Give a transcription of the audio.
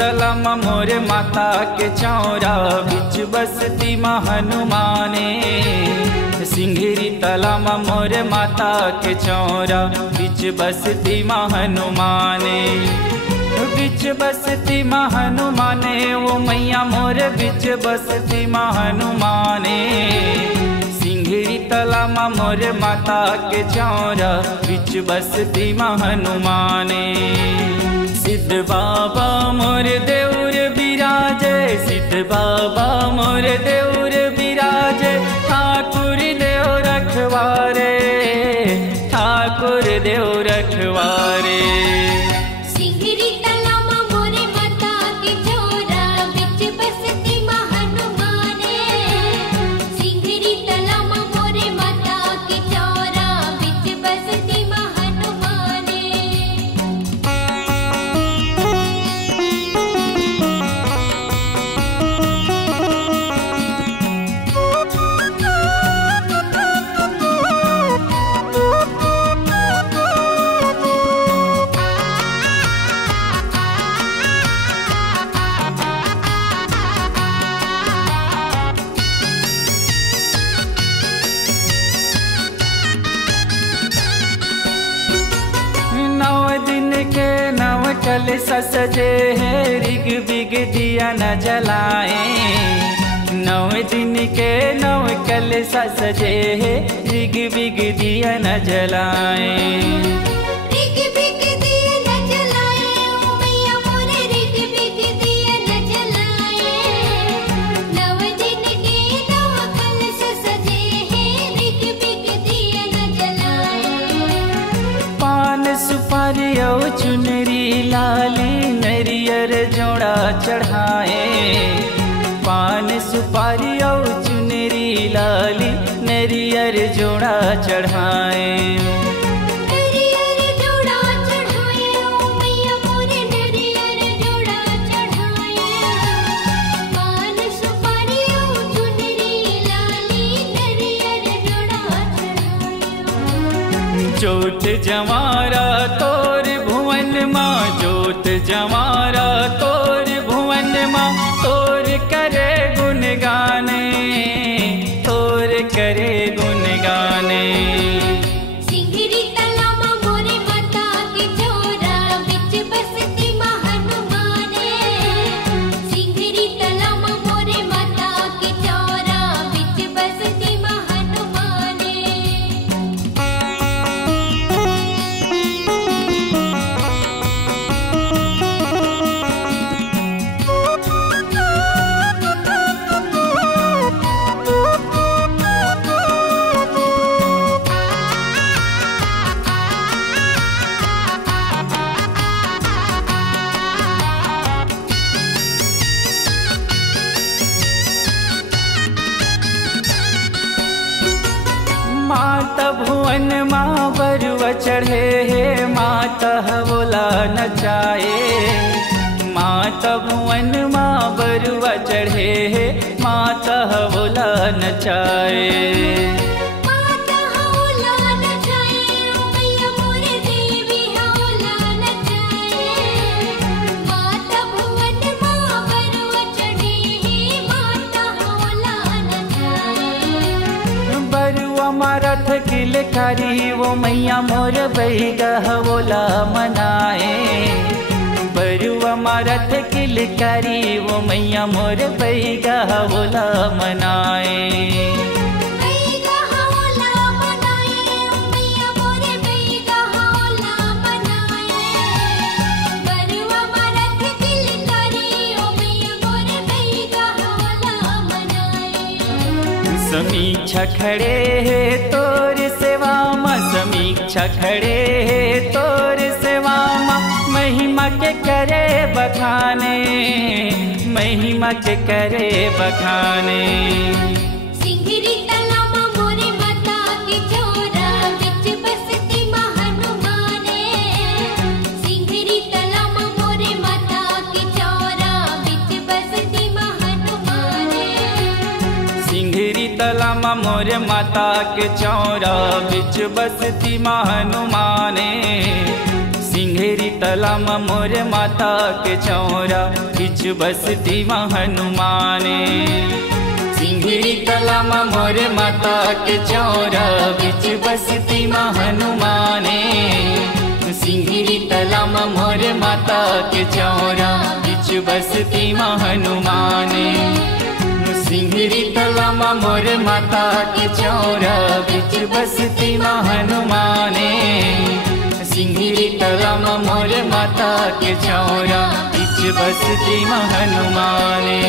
तला मोर माता के चौरा बिच बसती माँ हनुमाने। सिंघरी तला मोर माता के चौरा बिच बसती माँ हनुमाने। बिच बसती माँ हनुमाने वो मैया मोर बिच बसती माँ हनुमाने। सिंघरी तला मोर माता के चौरा बिच बसती माँ हनुमाने। सिद्ध बाबा मोर देउर बिराजे, सिद्ध बाबा मोर देउर बिराजे। ठाकुर देव रखवारे, ठाकुर देव रखवारे। कल सजे है ऋग बिग दिया न जलाए। 9 दिन के 9 कल सजे है ऋग बिग दिया न जलाए। सुपारियो चुनरी लाली नरियर जोड़ा चढ़ाए। पान सुपारियो चुनरी लाली नरियर जोड़ा चढ़ाए। जोत जमारा तोर भुवन माँ, जोत जमारा तोर भुवन माँ। तोर करे गुण गाने, तोर करे गुण गाने। माता भुवन माँ बरुआ चढ़े है माता बोला नचाए। माता भुवन माँ बरुआ चढ़े है माता बोला नचाए। रथ किलकारी वो मैया मोर बैगा बोला मनाए। बरुआ रथ किलकारी वो मैया मोर बैगा बोला मनाए। समीक्षा खड़े है तोर सेवा माँ, समीक्षा खड़े है तोर सेवा माँ। महिमा के करे बखाने, महिमा के करे बखाने। तला मोर माता के चौरा बिच बसती माँ हनुमाने। सिंह सिंघेरी तला मोर माता के चौरा बिच बसती माँ हनुमाने। सिंघेरी तला मोर माता के चौरा बिच बसती माँ हनुमाने। सिंघेरी तला मोर माता के चौरा बिच बसती माँ हनुमाने। सिंघेरी तला मोर माता के चौरा बिच बसती माँ हनुमाने। सिंघेरी तला मोर माता के चौरा बिच बसती माँ हनुमाने।